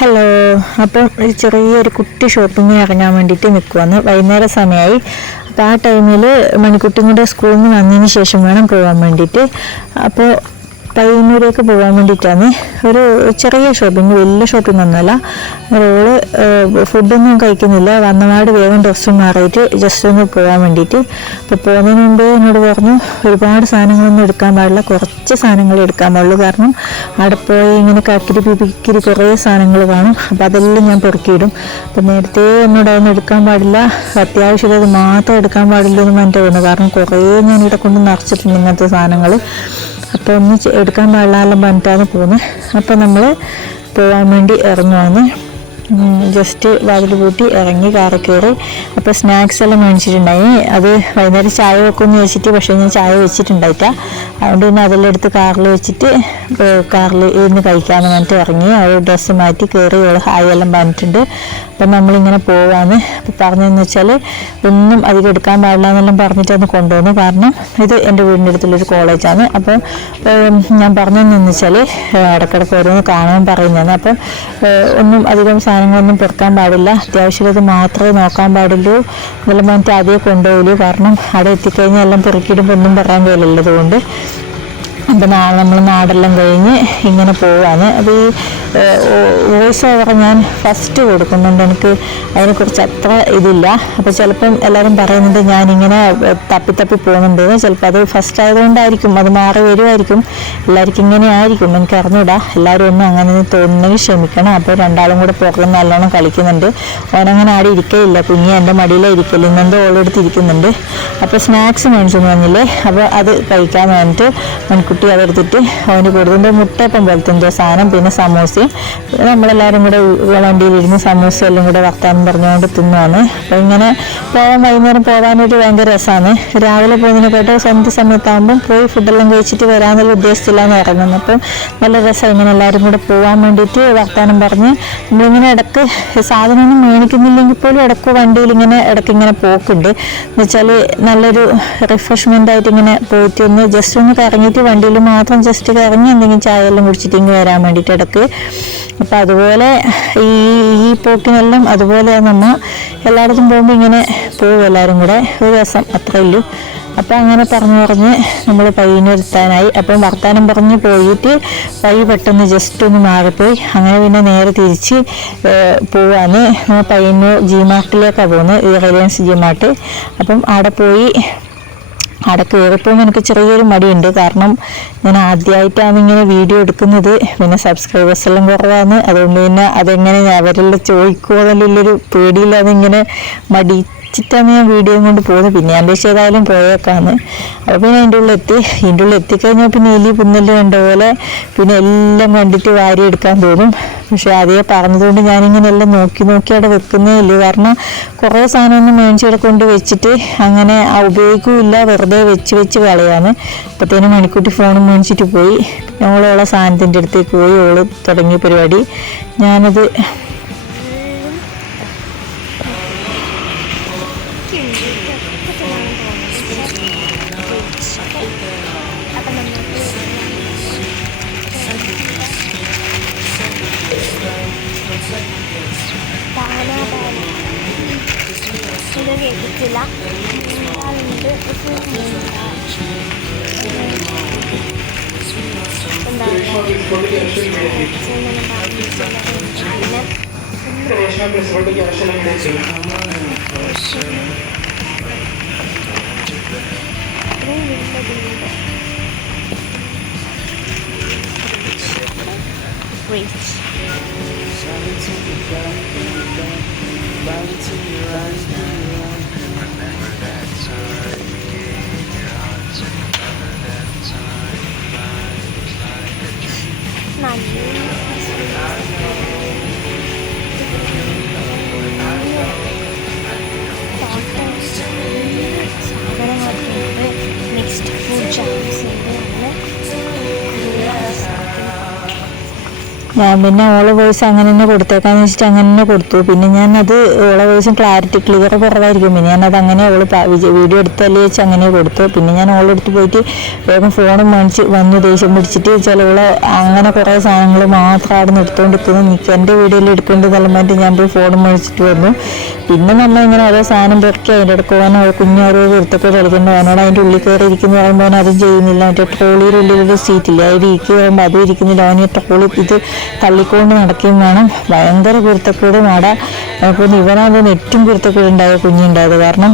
Hello, അപ്പം ഒരു ചെറിയൊരു കുട്ടി ഷോപ്പിങ്ങിന് ഇറങ്ങാൻ വേണ്ടിയിട്ട് നിൽക്കുവാണ്. വൈകുന്നേരം സമയമായി. അപ്പോൾ ആ ടൈമിൽ മണിക്കുട്ടിയും കൂടെ സ്കൂളിൽ നിന്ന് വന്നതിന് ശേഷം വേണം പോകാൻ വേണ്ടിയിട്ട്. അപ്പോൾ പയ്യന്നൂരേക്ക് പോകാൻ വേണ്ടിയിട്ടാണ്. ഒരു ചെറിയ ഷോപ്പിംഗ്, വലിയ ഷോപ്പിംഗ് ഒന്നുമല്ല. ഓള് ഫുഡൊന്നും കഴിക്കുന്നില്ല, വന്നപാട് വേഗം ഡ്രസ്സും മാറിയിട്ട് ജസ്റ്റ് ഒന്ന് പോകാൻ വേണ്ടിയിട്ട്. അപ്പോൾ പോകുന്നതിന് മുമ്പ് എന്നോട് പറഞ്ഞു ഒരുപാട് സാധനങ്ങളൊന്നും എടുക്കാൻ പാടില്ല, കുറച്ച് സാധനങ്ങൾ എടുക്കാൻ പാടുള്ളൂ. കാരണം അവിടെ പോയി ഇങ്ങനെ കക്കിരി പിപ്പിക്കിരി കുറേ സാധനങ്ങൾ കാണും. അപ്പോൾ അതെല്ലാം ഞാൻ പെറുക്കിയിടും. അപ്പോൾ നേരത്തെ എന്നോട് അതൊന്നും എടുക്കാൻ പാടില്ല, അത്യാവശ്യം അത് മാത്രം എടുക്കാൻ പാടില്ല എന്ന് പറഞ്ഞിട്ട് തോന്നുന്നു. കാരണം കുറേ ഞാൻ ഇവിടെ കൊണ്ട് നിറച്ചിട്ടുണ്ട് ഇങ്ങനത്തെ സാധനങ്ങൾ. അപ്പോൾ ഒന്ന് എടുക്കാൻ പാടില്ലെല്ലാം പറഞ്ഞിട്ടാണ് പോകുന്നത്. അപ്പോൾ നമ്മൾ പോകാൻ വേണ്ടി ഇറങ്ങുവാണ്. ജസ്റ്റ് വാതിൽ പൂട്ടി ഇറങ്ങി കാറിൽ കയറി. അപ്പോൾ സ്നാക്സ് എല്ലാം മേടിച്ചിട്ടുണ്ടായി. അത് വൈകുന്നേരം ചായ വെക്കുമെന്ന് വെച്ചിട്ട്, പക്ഷേ ഞാൻ ചായ വെച്ചിട്ടുണ്ടായിട്ട. അതുകൊണ്ട് പിന്നെ അതെല്ലാം എടുത്ത് കാറിൽ വെച്ചിട്ട് കാറിൽ ഇരുന്ന് കഴിക്കാമെന്ന് പറഞ്ഞിട്ട് ഇറങ്ങി. അവൾ ഡ്രസ്സ് മാറ്റി കയറി, ഹായ് എല്ലാം പറഞ്ഞിട്ടുണ്ട്. അപ്പം നമ്മളിങ്ങനെ പോവാന്ന്. അപ്പോൾ പറഞ്ഞതെന്ന് വെച്ചാൽ ഒന്നും അധികം എടുക്കാൻ പാടില്ല എന്നെല്ലാം പറഞ്ഞിട്ടാണ് കൊണ്ടുവന്നു. കാരണം ഇത് എൻ്റെ വീടിൻ്റെ അടുത്തുള്ളൊരു കോളേജാണ്. അപ്പോൾ ഞാൻ പറഞ്ഞതെന്ന് വെച്ചാൽ ഇടയ്ക്കിടയ്ക്ക് ഓരോന്ന് കാണാൻ പറയുന്നതാണ്. അപ്പം ഒന്നും അധികം സാധനങ്ങളൊന്നും പെറുക്കാൻ പാടില്ല, അത്യാവശ്യം അത് മാത്രമേ നോക്കാൻ പാടുള്ളൂ എന്നെല്ലാം പറഞ്ഞിട്ട് ആദ്യമേ കൊണ്ടുപോകുള്ളൂ. കാരണം അവിടെ എത്തിക്കഴിഞ്ഞാൽ എല്ലാം പെറുക്കിയിടുമ്പോൾ ഒന്നും പറയാൻ കഴിയില്ലതുകൊണ്ട്. അപ്പോൾ നാളെ നമ്മൾ നാടെല്ലാം കഴിഞ്ഞ് ഇങ്ങനെ പോവാണ്. അത് ഈ വോയിസ് ഓവർ ഞാൻ ഫസ്റ്റ് കൊടുക്കുന്നുണ്ട്, എനിക്ക് അതിനെക്കുറിച്ച് അത്ര ഇതില്ല. അപ്പോൾ ചിലപ്പം എല്ലാവരും പറയുന്നുണ്ട് ഞാനിങ്ങനെ തപ്പി പോകുന്നുണ്ട്. ചിലപ്പോൾ അത് ഫസ്റ്റ് ആയതുകൊണ്ടായിരിക്കും, അത് മാറി വരുമായിരിക്കും. എല്ലാവർക്കും ഇങ്ങനെ ആയിരിക്കും, എനിക്ക് അറിഞ്ഞൂടാ. എല്ലാവരും ഒന്നും അങ്ങനെ തോന്നുന്നെങ്കിൽ ക്ഷമിക്കണം. അപ്പോൾ രണ്ടാളും കൂടെ പുറത്ത് നല്ലോണം കളിക്കുന്നുണ്ട്. ഓനങ്ങനെ ആടെ ഇരിക്കയില്ല, കുഞ്ഞ് എൻ്റെ മടിയിലേ ഇരിക്കില്ല, ഇന്നെന്തോ ഓളെടുത്ത് ഇരിക്കുന്നുണ്ട്. അപ്പോൾ സ്നാക്സ് മേടിച്ചെന്ന് പറഞ്ഞില്ലേ, അപ്പോൾ അത് കഴിക്കാൻ വേണ്ടിയിട്ട് മൺകുട്ടി അതെടുത്തിട്ട് അവന് കൊടുത്തിട്ട് മുട്ടയപ്പം പോലത്തെ എന്തോ സാധനം, പിന്നെ സമൂസയും. നമ്മളെല്ലാവരും കൂടെ വണ്ടിയിലിരുന്ന് സമൂസ എല്ലാം കൂടെ വർത്താനം പറഞ്ഞുകൊണ്ട് തിന്നുവാണ്. അപ്പോൾ ഇങ്ങനെ വൈകുന്നേരം പോകാനൊരു ഭയങ്കര രസമാണ്. രാവിലെ പോകുന്നതിനെക്കാട്ട് സന്ധ്യ സമയത്താകുമ്പം പോയി ഫുഡെല്ലാം കഴിച്ചിട്ട് വരാമെന്നുള്ള ഉദ്ദേശത്തിലാണ് ഇറങ്ങുന്നത്. അപ്പം നല്ല രസമാണ് ഇങ്ങനെ എല്ലാവരും കൂടെ പോകാൻ വേണ്ടിയിട്ട് വർത്താനം പറഞ്ഞ്. നമ്മളിങ്ങനെ ഇടയ്ക്ക് സാധനമൊന്നും മേടിക്കുന്നില്ലെങ്കിൽ പോലും ഇടയ്ക്ക് വണ്ടിയിൽ ഇടയ്ക്ക് ഇങ്ങനെ പോക്കുണ്ട്. എന്ന് വെച്ചാൽ നല്ലൊരു റിഫ്രഷ്മെൻ്റ് ആയിട്ട് ഇങ്ങനെ പോയിട്ട് ഒന്ന് ജസ്റ്റ് ഒന്ന് കറങ്ങിയിട്ട് വണ്ടിയിൽ മാത്രം ജസ്റ്റ് കറങ്ങി എന്തെങ്കിലും ചായ എല്ലാം കുടിച്ചിട്ട് ഇങ്ങനെ വരാൻ വേണ്ടിയിട്ട് ഇടയ്ക്ക്. അപ്പം അതുപോലെ ഈ പോക്കിനെല്ലാം അതുപോലെയാണ്. നമ്മൾ എല്ലായിടത്തും പോകുമ്പോൾ ഇങ്ങനെ പോകും എല്ലാവരും കൂടെ, ഒരു രസം അത്രയേ ഉള്ളൂ. അപ്പം അങ്ങനെ പറഞ്ഞ് നമ്മൾ പയ്യന്നൂരെത്താനായി. അപ്പം വർത്താനം പറഞ്ഞ് പോയിട്ട് വഴി പെട്ടെന്ന് ജസ്റ്റ് ഒന്ന് മാറിപ്പോയി. അങ്ങനെ പിന്നെ നേരെ തിരിച്ച് പോവാണ്. നമ്മൾ പയ്യന്നൂർ ജിമാർട്ടിലേക്കാണ് പോകുന്നത്, ഈ റിലയൻസ് ജിമാർട്ട്. അപ്പം അവിടെ പോയി അവിടെ കയറിയപ്പോൾ എനിക്ക് ചെറിയൊരു മടിയുണ്ട്. കാരണം ഞാൻ ആദ്യമായിട്ടാണ് ഇങ്ങനെ വീഡിയോ എടുക്കുന്നത്, പിന്നെ സബ്സ്ക്രൈബേഴ്സ് എല്ലാം കുറവാണ്. അതുകൊണ്ട് പിന്നെ അതെങ്ങനെ അവരെല്ലാം ചോദിക്കുമോ എന്നുള്ളൊരു പേടിയില്ലാതെ ഇങ്ങനെ മടിച്ചിട്ടാണ് ഞാൻ വീഡിയോ കൊണ്ട് പോകുന്നത്. പിന്നെ ഞാൻ ഏതായാലും പോയേക്കാന്ന്. അപ്പോൾ പിന്നെ അതിൻ്റെ ഉള്ളിൽ എത്തിക്കഴിഞ്ഞാൽ പിന്നെ എലി പുന്നെല്ലാം കണ്ട പോലെ പിന്നെ എല്ലാം കണ്ടിട്ട് വാരി എടുക്കാൻ തോന്നും. പക്ഷെ അതേ പറഞ്ഞതുകൊണ്ട് ഞാനിങ്ങനെ എല്ലാം നോക്കി അവിടെ വെക്കുന്നേ ഇല്ല. കാരണം കുറേ സാധനമൊന്നും മേടിച്ചിവിടെ കൊണ്ട് വെച്ചിട്ട് അങ്ങനെ ഉപയോഗിക്കില്ല, വെറുതെ വെച്ച് കളയാണ്. അപ്പോഴത്തേനും മണിക്കുട്ടി ഫോണും മേടിച്ചിട്ട് പോയി. ഞങ്ങളോളെ സാധനത്തിൻ്റെ അടുത്തേക്ക് പോയി. ഓള് തുടങ്ങിയ പരിപാടി. ഞാനത് കേട്ടിട്ടില്ല. ഞാൻ പിന്നെ ഓളെ വോയിസ് അങ്ങനെ തന്നെ കൊടുത്തേക്കാന്ന് വെച്ചിട്ട് അങ്ങനെ തന്നെ കൊടുത്തു. പിന്നെ ഞാനത് ഓളെ വോയിസും ക്ലാരിറ്റി ക്ലിയർ കുറവായിരിക്കും, പിന്നെ ഞാനത് അങ്ങനെ ഓള് വീഡിയോ എടുത്തല്ലേ വെച്ച് അങ്ങനെ കൊടുത്തു. പിന്നെ ഞാൻ ഓളെ അടുത്ത് പോയിട്ട് വേഗം ഫോണും മേടിച്ച് വന്നു ദേഷ്യം പിടിച്ചിട്ട്. ചിലവളെ അങ്ങനെ കുറേ സാധനങ്ങൾ മാത്രം അവിടെ നിന്ന് എടുത്തുകൊണ്ടിരിക്കുന്നു. എനിക്ക് എൻ്റെ വീഡിയോയിൽ എടുക്കേണ്ടതെല്ലാം വേണ്ടി ഞാൻ പോയി ഫോണും മേടിച്ചിട്ട് വന്നു. പിന്നെ നമ്മൾ ഇങ്ങനെ ഓരോ സാധനം പെറുക്കി അതിൻ്റെ ഇടയ്ക്ക് പോകാൻ കുഞ്ഞ് ഓരോ വൃത്തൊക്കെ കളിക്കുമ്പോൾ അവനോട് അതിൻ്റെ ഉള്ളിൽ കയറി ഇരിക്കുന്ന പറയുമ്പോൾ അതും ചെയ്യുന്നില്ല. മറ്റേ ട്രോളിയുടെ ഉള്ളിലൊരു സീറ്റില്ല, അതിൽ ഇരിക്കുക പറയുമ്പോൾ അതും ഇരിക്കുന്നില്ല. അവന് ട്രോളി ഇത് തള്ളിക്കൊണ്ട് നടക്കുകയും വേണം. ഭയങ്കര കുരുത്തക്കേട് മാട. അപ്പോൾ ഇവനാകുമ്പോൾ ഏറ്റവും കുരുത്തക്കേടുണ്ടായ കുഞ്ഞുണ്ടായത്. കാരണം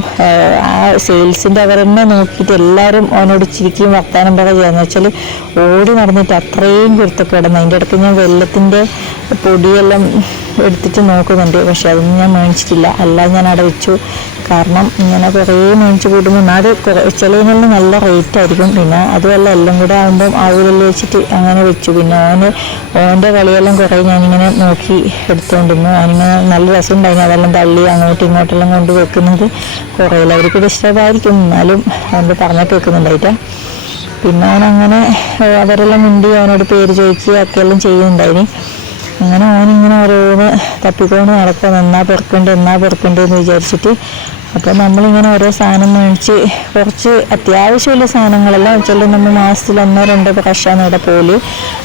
ആ സെയിൽസിൻ്റെ അവരെന്നെ നോക്കിയിട്ട് എല്ലാവരും അവനോട് ചിരിക്കുകയും വർത്താനം പറയുക ചെയ്യാന്ന് വെച്ചാൽ ഓടി നടന്നിട്ട് അത്രയും കുരുത്തക്കേടുന്നു. അതിൻ്റെ ഇടയ്ക്ക് ഞാൻ വെള്ളത്തിൻ്റെ പൊടിയെല്ലാം എടുത്തിട്ട് നോക്കുന്നുണ്ട്, പക്ഷെ അതൊന്നും ഞാൻ മേടിച്ചിട്ടില്ല. അല്ലാതെ ഞാൻ അവിടെ വെച്ചു. കാരണം ഇങ്ങനെ കുറേ മേടിച്ച് കൂട്ടുമ്പോൾ അത് ചിലതിനെല്ലാം നല്ല റേറ്റ് ആയിരിക്കും. പിന്നെ അതുമല്ല എല്ലാം കൂടെ ആകുമ്പം ആവൂലല്ലോ വെച്ചിട്ട് അങ്ങനെ വെച്ചു. പിന്നെ ഓൻ്റെ കളിയെല്ലാം കുറേ ഞാനിങ്ങനെ നോക്കി എടുത്തുകൊണ്ടിരുന്നു. അതിനിങ്ങനെ നല്ല രസമുണ്ടായിരുന്നു. അതെല്ലാം തള്ളി അങ്ങോട്ടും ഇങ്ങോട്ടെല്ലാം കൊണ്ട് വെക്കുന്നത് കുറേ അവർക്ക് ഇഷ്ടമായിരിക്കും, എന്നാലും അവൻ്റെ പറഞ്ഞിട്ട് വെക്കുന്നുണ്ടായിട്ട്. പിന്നെ അവനങ്ങനെ അവരെല്ലാം മിണ്ടി അവനോട് പേര് ചോദിക്കുക ഒക്കെയെല്ലാം ചെയ്യുന്നുണ്ടായിന്. അങ്ങനെ ഓനിങ്ങനെ ഓരോന്ന് തപ്പിക്കൊണ്ട് നടക്കുക, എന്നാ പെറുക്കണ്ടെന്ന് വിചാരിച്ചിട്ട്. അപ്പോൾ നമ്മളിങ്ങനെ ഓരോ സാധനം മേടിച്ച് കുറച്ച് അത്യാവശ്യമുള്ള സാധനങ്ങളെല്ലാം വെച്ചാൽ നമ്മൾ മാസത്തിൽ 1-2 പ്രാവശ്യമാണ് ഇവിടെ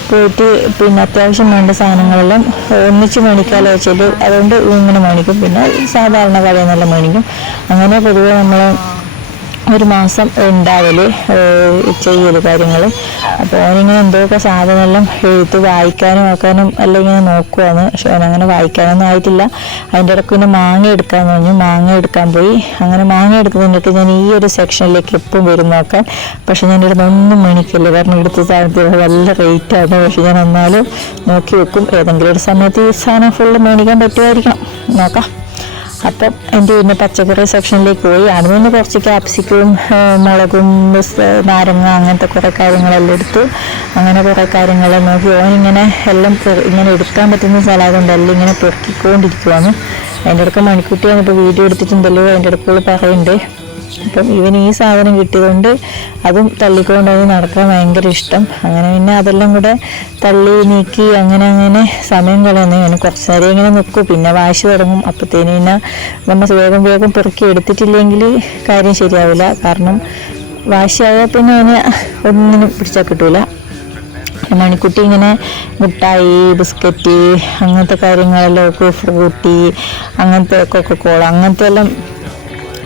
പോയിട്ട് പിന്നെ അത്യാവശ്യം വേണ്ട സാധനങ്ങളെല്ലാം ഒന്നിച്ച് മേടിക്കാമല്ലോ വെച്ചാൽ അതുകൊണ്ട് ഇങ്ങനെ മേടിക്കും. പിന്നെ സാധാരണ കടയിൽ നിന്നെല്ലാം മേടിക്കും. അങ്ങനെ പൊതുവെ നമ്മൾ ഒരു മാസം ഉണ്ടാവല് ചെയ്യല് കാര്യങ്ങൾ. അപ്പോൾ അവനിങ്ങനെ എന്തൊക്കെ സാധനമെല്ലാം എഴുത്ത് വായിക്കാനും ആക്കാനും എല്ലാം ഇങ്ങനെ നോക്കുവാണ്. പക്ഷെ അവനങ്ങനെ വായിക്കാനൊന്നും ആയിട്ടില്ല. അതിൻ്റെ ഇടയ്ക്ക് പിന്നെ മാങ്ങ എടുക്കാമെന്ന് പറഞ്ഞു. മാങ്ങ എടുക്കാൻ പോയി. അങ്ങനെ മാങ്ങ എടുക്കുന്നതിനൊക്കെ ഞാൻ ഈ ഒരു സെക്ഷനിലേക്ക് എപ്പം വരും നോക്കാൻ. പക്ഷെ ഞാൻ ഇവിടെ ഒന്നും മേടിക്കില്ല, കാരണം ഇവിടുത്തെ സാധനത്തിൽ നല്ല റേറ്റാണ്. പക്ഷെ ഞാൻ എന്നാലും നോക്കി വെക്കും, ഏതെങ്കിലും ഒരു സമയത്ത് ഈ സാധനം ഫുള്ള് മേടിക്കാൻ പറ്റുമായിരിക്കണം, നോക്കാം. അപ്പം എൻ്റെ പിന്നെ പച്ചക്കറി സെക്ഷനിലേക്ക് പോയി. അവിടെ നിന്ന് കുറച്ച് ക്യാപ്സിക്കും മുളകും നാരങ്ങ അങ്ങനത്തെ കുറേ കാര്യങ്ങളെല്ലാം എടുത്തു. അങ്ങനെ കുറേ കാര്യങ്ങളെല്ലാം നോക്കി ഓനിങ്ങനെ എല്ലാം ഇങ്ങനെ എടുക്കാൻ പറ്റുന്ന സ്ഥലമായതുകൊണ്ട് എല്ലാം ഇങ്ങനെ പെറുക്കിക്കൊണ്ടിരിക്കുവാണ്. അതിൻ്റെ ഇടയ്ക്ക് മണിക്കുട്ടി വന്നിട്ട് വീഡിയോ എടുത്തിട്ടുണ്ടല്ലോ, അതിൻ്റെ ഇടയ്ക്കുള്ള പറയുന്നുണ്ട്. അപ്പം ഇവന് ഈ സാധനം കിട്ടിയതുകൊണ്ട് അതും തള്ളിക്കൊണ്ട് നടക്കാൻ ഭയങ്കര ഇഷ്ടം. അങ്ങനെ പിന്നെ അതെല്ലാം കൂടെ തള്ളി നീക്കി അങ്ങനെ സമയം കളയുന്നു. ഞാൻ കുറച്ച് നേരം ഇങ്ങനെ നിൽക്കും, പിന്നെ വാശി തുടങ്ങും. അപ്പോഴത്തേന് പിന്നെ നമ്മൾ വേഗം പെറുക്കി എടുത്തിട്ടില്ലെങ്കിൽ കാര്യം ശരിയാവില്ല. കാരണം വാശിയായാൽ പിന്നെ അവന് ഒന്നിനും പിടിച്ചാൽ കിട്ടൂല. മണിക്കുട്ടി ഇങ്ങനെ മിഠായി, ബിസ്ക്കറ്റ് അങ്ങനത്തെ കാര്യങ്ങളെല്ലാം, ഫ്രൂട്ടി അങ്ങനത്തെ കൊക്കക്കോള അങ്ങനത്തെ എല്ലാം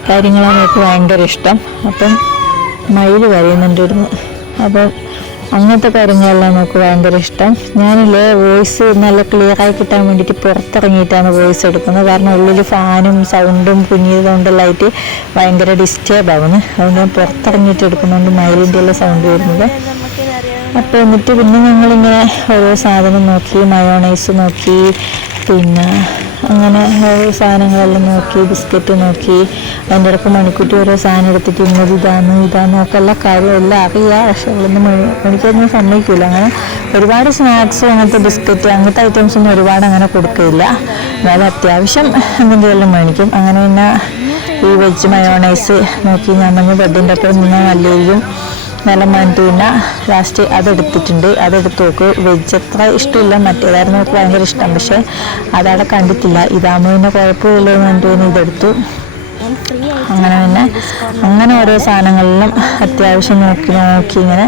കാര്യങ്ങളാണ് എനിക്ക് ഭയങ്കര ഇഷ്ടം. അപ്പം മയിൽ കരയുന്നുണ്ടായിരുന്നു. അപ്പം അങ്ങനത്തെ കാര്യങ്ങളെല്ലാം നമുക്ക് ഭയങ്കര ഇഷ്ടം. ഞാനില്ലേ വോയിസ് നല്ല ക്ലിയറായി കിട്ടാൻ വേണ്ടിയിട്ട് പുറത്തിറങ്ങിയിട്ടാണ് വോയിസ് എടുക്കുന്നത്. കാരണം ഉള്ളിൽ ഫാനും സൗണ്ടും കുഞ്ഞിയ സൗണ്ടെല്ലാം ആയിട്ട് ഭയങ്കര ഡിസ്റ്റേബ് ആവുന്നു. അതുകൊണ്ട് ഞാൻ പുറത്തിറങ്ങിയിട്ട് എടുക്കുന്നതുകൊണ്ട് മയിലിൻ്റെ എല്ലാം സൗണ്ട് വരുന്നത്. അപ്പോൾ എന്നിട്ട് പിന്നെ ഞങ്ങളിങ്ങനെ ഓരോ സാധനം നോക്കി, മയോണൈസ് നോക്കി, പിന്നെ അങ്ങനെ ഓരോ സാധനങ്ങളെല്ലാം നോക്കി, ബിസ്ക്കറ്റ് നോക്കി. അതിൻ്റെ ഇടയ്ക്ക് മണിക്കുട്ടി ഓരോ സാധനം എടുത്തിട്ട് ഇന്നത് ഇതാന്ന് ഒക്കെ എല്ലാ കാര്യമെല്ലാം അറിയാം. പക്ഷെ അവളൊന്നും എനിക്കൊന്നും സമ്മതിക്കില്ല. അങ്ങനെ ഒരുപാട് സ്നാക്സ് അങ്ങനത്തെ ബിസ്ക്കറ്റ് അങ്ങനത്തെ ഐറ്റംസ് ഒന്നും ഒരുപാട് അങ്ങനെ കൊടുക്കില്ല. എന്നാലും അത്യാവശ്യം എന്തെങ്കിലും മേടിക്കും. അങ്ങനെ പിന്നെ ഈ വെജ് മയോണൈസ് നോക്കി ഞാൻ പറഞ്ഞ ബെഡിൻ്റെ ഒക്കെ നിന്ന് നല്ലയും നല്ല മണ്ടി. പിന്നെ ലാസ്റ്റ് അതെടുത്തിട്ടുണ്ട്. അതെടുത്ത് നോക്ക്. വെജ് അത്ര ഇഷ്ടമില്ല, മറ്റേതായിരുന്നു നമുക്ക് ഭയങ്കര ഇഷ്ടം. പക്ഷെ അതവിടെ കണ്ടിട്ടില്ല. ഇതാകുമ്പോൾ പിന്നെ കുഴപ്പമില്ലെന്ന് പറഞ്ഞിട്ട് ഇതെടുത്തു. അങ്ങനെ പിന്നെ അങ്ങനെ ഓരോ സാധനങ്ങളിലും അത്യാവശ്യം നോക്കി ഇങ്ങനെ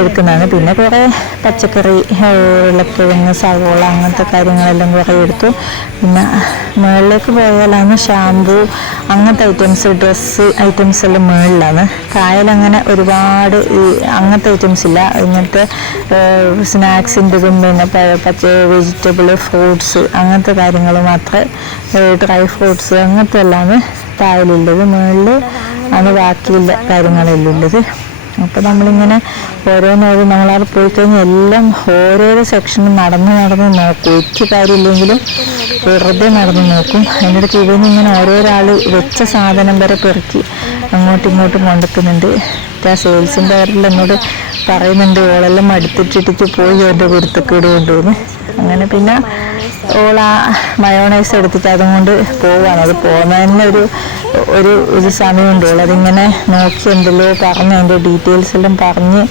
എടുക്കുന്നതാണ്. പിന്നെ കുറേ പച്ചക്കറി, ഉരുളക്കിഴങ്ങ്, സവോള അങ്ങനത്തെ കാര്യങ്ങളെല്ലാം കുറേ എടുത്തു. പിന്നെ മുകളിലേക്ക് പോയാലാണ് ഷാമ്പു അങ്ങനത്തെ ഐറ്റംസ്, ഡ്രസ്സ് ഐറ്റംസ് എല്ലാം മുകളിലാണ്. കായലങ്ങനെ ഒരുപാട് അങ്ങനത്തെ ഐറ്റംസ് ഇല്ല. ഇങ്ങനത്തെ സ്നാക്സിൻ്റെതും പിന്നെ വെജിറ്റബിൾ, ഫ്രൂട്ട്സ് അങ്ങനത്തെ കാര്യങ്ങൾ മാത്രമേ, ഡ്രൈ ഫ്രൂട്ട്സ് അങ്ങനത്തെ എല്ലാം താഴെയുള്ളത്. മുകളിൽ ആണ് ബാക്കിയുള്ള കാര്യങ്ങളെല്ലാം ഉള്ളത്. അപ്പോൾ നമ്മളിങ്ങനെ ഓരോന്നോരോ നമ്മളവിടെ പോയി കഴിഞ്ഞാൽ എല്ലാം ഓരോരോ സെക്ഷനും നടന്ന് നോക്കും. ഒരു കാര്യമില്ലെങ്കിലും വെറുതെ നടന്ന് നോക്കും. അതിൻ്റെ ഇടയ്ക്ക് ഇവനിങ്ങനെ ഓരോരാൾ വെച്ച സാധനം വരെ പെറുക്കി അങ്ങോട്ടും ഇങ്ങോട്ടും കൊണ്ടുവെക്കുന്നുണ്ട്. ആ സെയിൽസിൻ്റെ അവരെല്ലാം എന്നോട് പറയുന്നുണ്ട് ഓളെല്ലാം മടുത്തിട്ടിട്ട് പോയി അവൻ്റെ കുരുത്തക്കേട് കൊണ്ടുവന്ന്. അങ്ങനെ പിന്നെ ഓൾ ആ മയോണൈസ് എടുത്തിട്ട് അതുകൊണ്ട് പോവാണ്. അത് പോകുന്നതന്നെ ഒരു സമയമുണ്ട്. അതിങ്ങനെ നോക്കി എന്തെല്ലോ പറഞ്ഞ് അതിൻ്റെ ഡീറ്റെയിൽസ് എല്ലാം പറഞ്ഞ്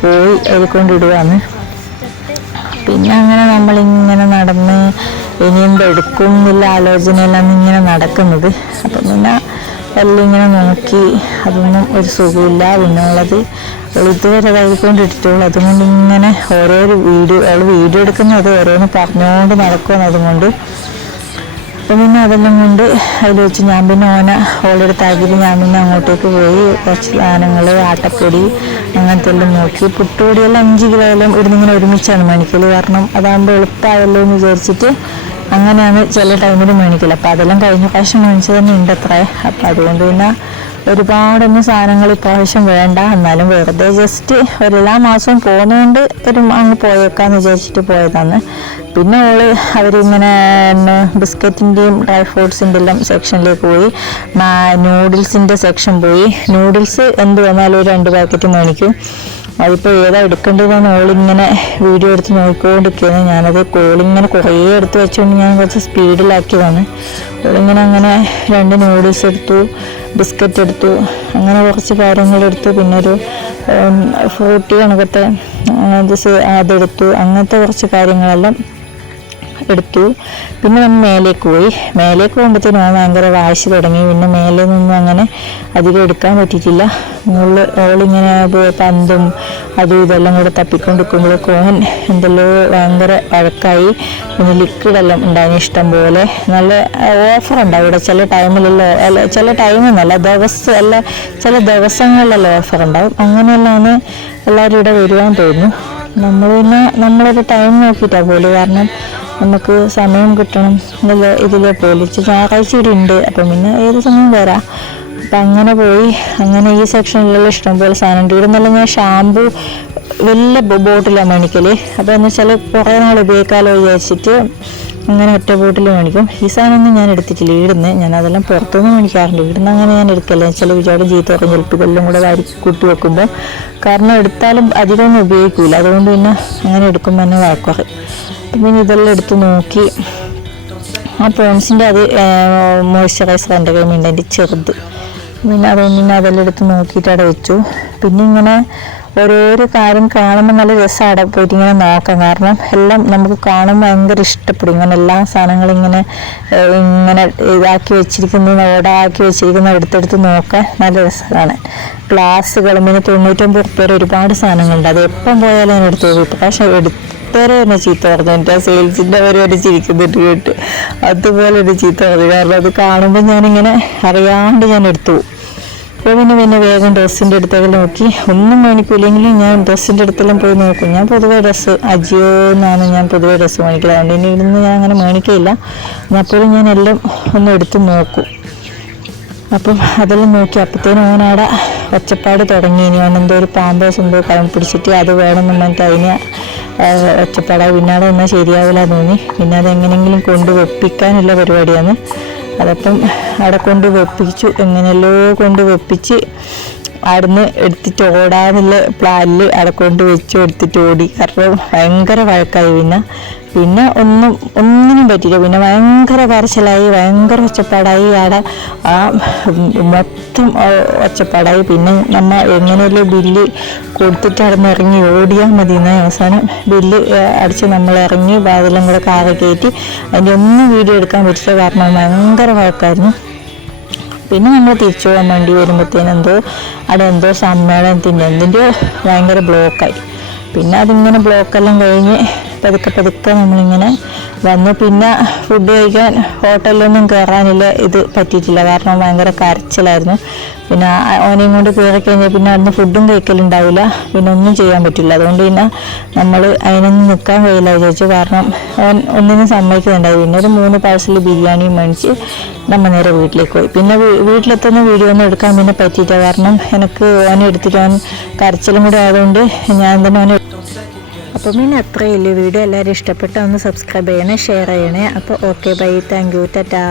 പോയി അത് കൊണ്ടിടുകയാണ്. പിന്നെ അങ്ങനെ നമ്മളിങ്ങനെ നടന്ന് ഇനി എന്തെടുക്കും എന്നുള്ള ആലോചനയെല്ലാം ഇങ്ങനെ നടക്കുന്നത്. അപ്പം പിന്നെ എല്ലാം ഇങ്ങനെ നോക്കി അതൊന്നും ഒരു സുഖമില്ല. പിന്നെ ഉള്ളത് ഇതുവരെ വൈകൊണ്ടിട്ടുള്ളൂ. അതുകൊണ്ട് ഇങ്ങനെ ഓരോരോ വീഡിയോ എടുക്കുന്നത് ഓരോന്ന് പറഞ്ഞുകൊണ്ട് നടക്കുമെന്ന് അതുകൊണ്ട്. അപ്പം പിന്നെ അതെല്ലാം കൊണ്ട് അതിൽ വെച്ച് ഞാൻ പിന്നെ ഓളുടെ താക്കിയിട്ട് ഞാൻ പിന്നെ അങ്ങോട്ടേക്ക് പോയി കുറച്ച് സാധനങ്ങൾ ആട്ടപ്പൊടി അങ്ങനത്തെ എല്ലാം നോക്കി. പുട്ടുപൊടിയെല്ലാം 5 കിലോയെല്ലാം ഇവിടുന്ന് ഒരുമിച്ചാണ് മേടിക്കൽ. കാരണം അതാകുമ്പോൾ എളുപ്പമായല്ലോ എന്ന് വിചാരിച്ചിട്ട് അങ്ങനെയാണ് ചില ടൈമിൽ മേടിക്കൽ. അപ്പം അതെല്ലാം കഴിഞ്ഞ പ്രാവശ്യം മേടിച്ചത് തന്നെ ഉണ്ട് അത്രേ. അപ്പം അതുകൊണ്ട് പിന്നെ ഒരുപാടൊന്നും സാധനങ്ങൾ ഇപ്രാവശ്യം വേണ്ട. എന്നാലും വെറുതെ ജസ്റ്റ് എല്ലാ മാസവും പോകുന്നതുകൊണ്ട് അങ്ങ് പോയേക്കാന്ന് വിചാരിച്ചിട്ട് പോയതാണ്. പിന്നെ അവരിങ്ങനെ ബിസ്ക്കറ്റിൻ്റെയും ഡ്രൈ ഫ്രൂട്ട്സിൻ്റെ എല്ലാം സെക്ഷനിലേക്ക് പോയി. നൂഡിൽസിൻ്റെ സെക്ഷൻ പോയി. നൂഡിൽസ് എന്ത് വന്നാലും ഒരു 2 പാക്കറ്റ് മേടിക്കും. അതിപ്പോൾ ഏതാ എടുക്കേണ്ടതെന്ന് ഓളിങ്ങനെ വീഡിയോ എടുത്ത് നോക്കിക്കൊണ്ടിരിക്കുകയാണ്. ഞാനത് കോളിങ്ങനെ കുറേ എടുത്ത് വെച്ചുകൊണ്ട് ഞാൻ കുറച്ച് സ്പീഡിലാക്കിയതാണ്. ഓളിങ്ങനെ അങ്ങനെ 2 നൂഡിൽസ് എടുത്തു, ബിസ്ക്കറ്റ് എടുത്തു, അങ്ങനെ കുറച്ച് കാര്യങ്ങളെടുത്തു. പിന്നെ ഒരു ഫ്രൂട്ടി കണക്കത്തെ അതെടുത്തു. അങ്ങനത്തെ കുറച്ച് കാര്യങ്ങളെല്ലാം എടുത്തു. പിന്നെ നമ്മൾ മേലേക്ക് പോയി. മേലേക്ക് പോകുമ്പോഴത്തേനും ഭയങ്കര വാശി തുടങ്ങി. പിന്നെ മേലെ നിന്നും അങ്ങനെ അധികം എടുക്കാൻ പറ്റിയിട്ടില്ല. ഓളിങ്ങനെ പന്തും അതും ഇതെല്ലാം കൂടെ തപ്പിക്കൊണ്ടിരിക്കുമ്പോഴേക്കും ഓൻ എന്തെല്ലോ ഭയങ്കര വഴക്കായി. പിന്നെ ലിക്വിഡെല്ലാം ഉണ്ടായിരുന്നു ഇഷ്ടം പോലെ. നല്ല ഓഫർ ഉണ്ടാവും ഇവിടെ ചില ടൈമിലല്ലോ, ചില ടൈമൊന്നല്ല ചില ദിവസങ്ങളിലെല്ലാം ഓഫർ ഉണ്ടാവും. അങ്ങനെയെല്ലാം എല്ലാവരും ഇവിടെ വരുവാൻ തോന്നുന്നു. നമ്മളൊരു ടൈം നോക്കിയിട്ടാണ് പോലെ. കാരണം നമുക്ക് സമയം കിട്ടണം എന്നുള്ള ഇതിലെ പോലെ. ഞായറാഴ്ച ഇവിടെ ഉണ്ട്. അപ്പം പിന്നെ ഏത് സമയം വരാം. അപ്പം അങ്ങനെ പോയി. അങ്ങനെ ഈ സെക്ഷനിലുള്ള ഇഷ്ടംപോലെ സാധനം ഉണ്ട്. ഇവിടെ നിന്നെല്ലാം ഞാൻ ഷാമ്പു വലിയ ബോട്ടിലാണ് മേടിക്കൽ. അപ്പോൾ എന്ന് വെച്ചാൽ കുറേ നാൾ ഉപയോഗിക്കാമല്ലോ വിചാരിച്ചിട്ട് അങ്ങനെ ഒറ്റ ബോട്ടിൽ മേടിക്കും. ഈ സാധനമൊന്നും ഞാൻ എടുത്തിട്ടില്ല. ഇവിടുന്ന് ഞാൻ അതെല്ലാം പുറത്തുനിന്ന് മേടിക്കാറുണ്ട്. ഇവിടുന്ന് അങ്ങനെ ഞാൻ എടുക്കല്ല. ചില വിചാരം ചീത്ത പറയും ചിലപ്പോൾ ഇതെല്ലാം കൂടെ വാരി കൂട്ടി വെക്കുമ്പോൾ. കാരണം എടുത്താലും അധികമൊന്നും ഉപയോഗിക്കില്ല. അതുകൊണ്ട് പിന്നെ അങ്ങനെ എടുക്കുമ്പോൾ തന്നെ വഴക്കുറയും. പിന്നെ ഇതെല്ലാം എടുത്ത് നോക്കി. ആ പോൺസിൻ്റെ അത് മോയ്സ്ചറൈസർ എൻ്റെ കയ്യിൽ എൻ്റെ ചെറുത്. പിന്നെ അതെല്ലാം എടുത്ത് നോക്കിയിട്ട് അവിടെ വെച്ചു. പിന്നെ ഇങ്ങനെ ഓരോരോ കാര്യം കാണുമ്പോൾ നല്ല രസം അവിടെ പോയിട്ട് ഇങ്ങനെ നോക്കാം. കാരണം എല്ലാം നമുക്ക് കാണുമ്പോൾ ഭയങ്കര ഇഷ്ടപ്പെടും. ഇങ്ങനെ എല്ലാ സാധനങ്ങളും ഇങ്ങനെ ഇതാക്കി വെച്ചിരിക്കുന്നത്, ഓടാക്കി വെച്ചിരിക്കുന്നത് എടുത്തെടുത്ത് നോക്കാൻ നല്ല രസമാണ്. ഗ്ലാസ്സുകൾ പിന്നെ 99 രൂപ ഒരുപാട് സാധനങ്ങളുണ്ട്. അത് എപ്പം പോയാലും ഞാൻ എടുത്തു പോകും. പക്ഷേ എടുത്തേരെ തന്നെ ചീത്ത പറഞ്ഞു. എൻ്റെ ആ സെയിൽസിൻ്റെ അവരെ ചിരിക്കുന്നിട്ട് കേട്ട് അതുപോലെ ഒരു ചീത്ത പറഞ്ഞു. കാരണം അത് കാണുമ്പോൾ ഞാനിങ്ങനെ അറിയാണ്ട് ഞാൻ എടുത്തു പോകും. അപ്പോൾ പിന്നെ വേഗം ഡ്രസ്സിൻ്റെ അടുത്തെല്ലാം നോക്കി. ഒന്നും മേടിക്കില്ലെങ്കിലും ഞാൻ ഡ്രസ്സിൻ്റെ അടുത്തെല്ലാം പോയി നോക്കും. ഞാൻ പൊതുവെ ഡ്രസ്സ് അജിയോ എന്നാണ് ഞാൻ പൊതുവെ ഡ്രസ്സ് മേടിക്കില്ല. അതുകൊണ്ട് ഇനി ഇവിടുന്ന് ഞാൻ അങ്ങനെ മേടിക്കില്ല. അപ്പോഴും ഞാൻ എല്ലാം ഒന്ന് എടുത്ത് നോക്കും. അപ്പം അതെല്ലാം നോക്കി. അപ്പോഴത്തേനും ഓനവിടെ ഒച്ചപ്പാട് തുടങ്ങി. ഇനി അവനെന്തോ ഒരു പാമ്പേഴ്സ് എന്തോ കലം പിടിച്ചിട്ട് അത് വേണമെന്ന് പറഞ്ഞിട്ട് അതിന് ഒച്ചപ്പാടായി. പിന്നെ അവിടെ ഒന്നും ശരിയാവില്ല തോന്നി. പിന്നെ അതെങ്ങനെയെങ്കിലും കൊണ്ട് വെപ്പിക്കാനുള്ള പരിപാടിയാണ്. അതപ്പം അവിടെ കൊണ്ട് വെപ്പിച്ചു. എങ്ങനെയല്ലോ കൊണ്ട് വെപ്പിച്ച് അവിടുന്ന് എടുത്തിട്ട് ഓടാനുള്ള പ്ലാനിൽ അവിടെ കൊണ്ട് വെച്ചു എടുത്തിട്ട് ഓടി. കാരണം ഭയങ്കര വഴക്കായി. പിന്നെ ഒന്നിനും പറ്റിയില്ല. പിന്നെ ഭയങ്കര കരച്ചിലായി, ഭയങ്കര ഒച്ചപ്പാടായി. അവിടെ ആ മൊത്തം ഒച്ചപ്പാടായി. പിന്നെ നമ്മൾ എങ്ങനെയല്ലോ ബില്ല് കൊടുത്തിട്ട് അവിടെ നിന്ന് ഇറങ്ങി ഓടിയാൽ മതി. എന്നാൽ അവസാനം ബില്ല് അടിച്ച് നമ്മൾ ഇറങ്ങി അതെല്ലാം കൂടെ കാറ് കയറ്റി. അതിൻ്റെ ഒന്നും വീഡിയോ എടുക്കാൻ പറ്റില്ല. കാരണം ഭയങ്കര വഴക്കായിരുന്നു. പിന്നെ നമ്മൾ തിരിച്ചു പോകാൻ വേണ്ടി വരുമ്പോഴത്തേനും അവിടെ എന്തോ സമ്മേളനത്തിൻ്റെ എന്തിൻ്റെയോ ഭയങ്കര ബ്ലോക്കായി. പിന്നെ അതിങ്ങനെ ബ്ലോക്കെല്ലാം കഴിഞ്ഞ് പതുക്കെ നമ്മളിങ്ങനെ വന്നു. പിന്നെ ഫുഡ് കഴിക്കാൻ ഹോട്ടലിലൊന്നും കയറാനില്ല ഇത് പറ്റിയിട്ടില്ല. കാരണം ഭയങ്കര കരച്ചിലായിരുന്നു. പിന്നെ ഓനെയും കൊണ്ട് കയറി കഴിഞ്ഞാൽ പിന്നെ അവിടുന്ന് ഫുഡും കഴിക്കലുണ്ടാവില്ല. പിന്നെ ഒന്നും ചെയ്യാൻ പറ്റില്ല. അതുകൊണ്ട് പിന്നെ നമ്മൾ അതിനൊന്നും നിൽക്കാൻ കഴിയില്ല വിചാരിച്ചു. കാരണം ഓൻ ഒന്നിനും സമ്മതിക്കുന്നുണ്ടായി. പിന്നെ ഒരു 3 പാഴ്സൽ ബിരിയാണിയും മേടിച്ച് നമ്മൾ നേരെ വീട്ടിലേക്ക് പോയി. പിന്നെ വീട്ടിലെത്തുന്ന വീഡിയോ ഒന്നും എടുക്കാൻ പിന്നെ പറ്റിയില്ല. കാരണം എനിക്ക് ഓനെ എടുത്തിട്ട് ഓൻ കരച്ചിലും കൂടെ ആയതുകൊണ്ട് ഞാൻ തന്നെ ഓനെ. അപ്പം പിന്നെ അത്രയേ ഉള്ളൂ വീഡിയോ. എല്ലാവരും ഇഷ്ടപ്പെട്ട ഒന്ന് സബ്സ്ക്രൈബ് ചെയ്യണേ, ഷെയർ ചെയ്യണേ. അപ്പോൾ okay, bye, thank you, Tata.